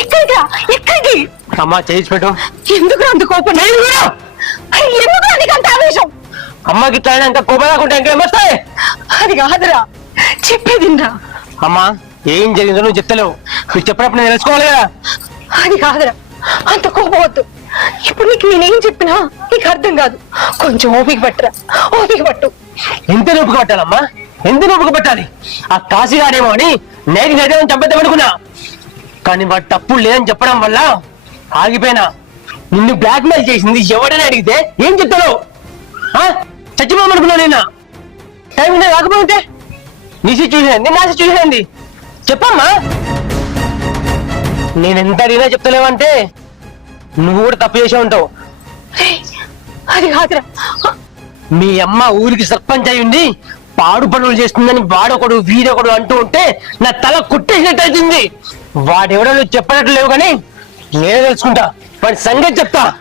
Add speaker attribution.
Speaker 1: ఎక్కడికి రా? ఎక్కడికి?
Speaker 2: అమ్మా చేసి పెట్టు
Speaker 1: ఎందుకు అంత కోపం? ఎందుకు నీకు అంత ఆవేశం?
Speaker 2: అమ్మకి ఇట్లా అయినాక కోపం రాకుంటే ఇంకేమొస్తాయి
Speaker 1: అది కాదురా. చెప్పేదిరా
Speaker 2: అమ్మా ఏం జరిగిందో నువ్వు చెప్తలేవు. నువ్వు చెప్పినప్పుడు నేను తెలుసుకోవాలి కదా.
Speaker 1: అది కాదురా. అంత కోపం వద్దు. ఇప్పుడు నీకు నేనేం చెప్పినా నీకు అర్థం కాదు. కొంచెం ఓపిక పట్టురా. ఓపిక పట్టు.
Speaker 2: ఎంత నొప్పుకు పట్టాలమ్మా? ఎంత నొప్పుకు పెట్టాలి? ఆ కాశీగాడేమో అని నేను నదేమో చంపేద్దామనుకున్నా కానీ వాడు తప్పు లేదని చెప్పడం వల్ల ఆగిపోయినా. నిన్ను బ్లాక్ మెయిల్ చేసింది ఎవడని అడిగితే ఏం చెప్తావు చచ్చిపోమనుకున్నా నేను. టైం ఉండే రాకపోతే? నీ సిచ్యువేషన్ నా సిచ్యువేషన్ ఏంది చెప్పమ్మా. నేను ఎంత అడిగినా చెప్తలేవంటే నువ్వు కూడా తప్పు చేసే ఉంటావు.
Speaker 1: అది కాదురా.
Speaker 2: మీ అమ్మ ఊరికి సర్పంచ్ అయి ఉండి పాడు పనులు చేస్తుందని వాడొకడు వీడొకడు అంటూ ఉంటే నా తల కుట్టేసినట్టు అవుతుంది వాడెవడో నువ్వు చెప్పనట్లు లేవు కానీ నేనే తెలుసుకుంటా. వాడి సంగతి చెప్తా.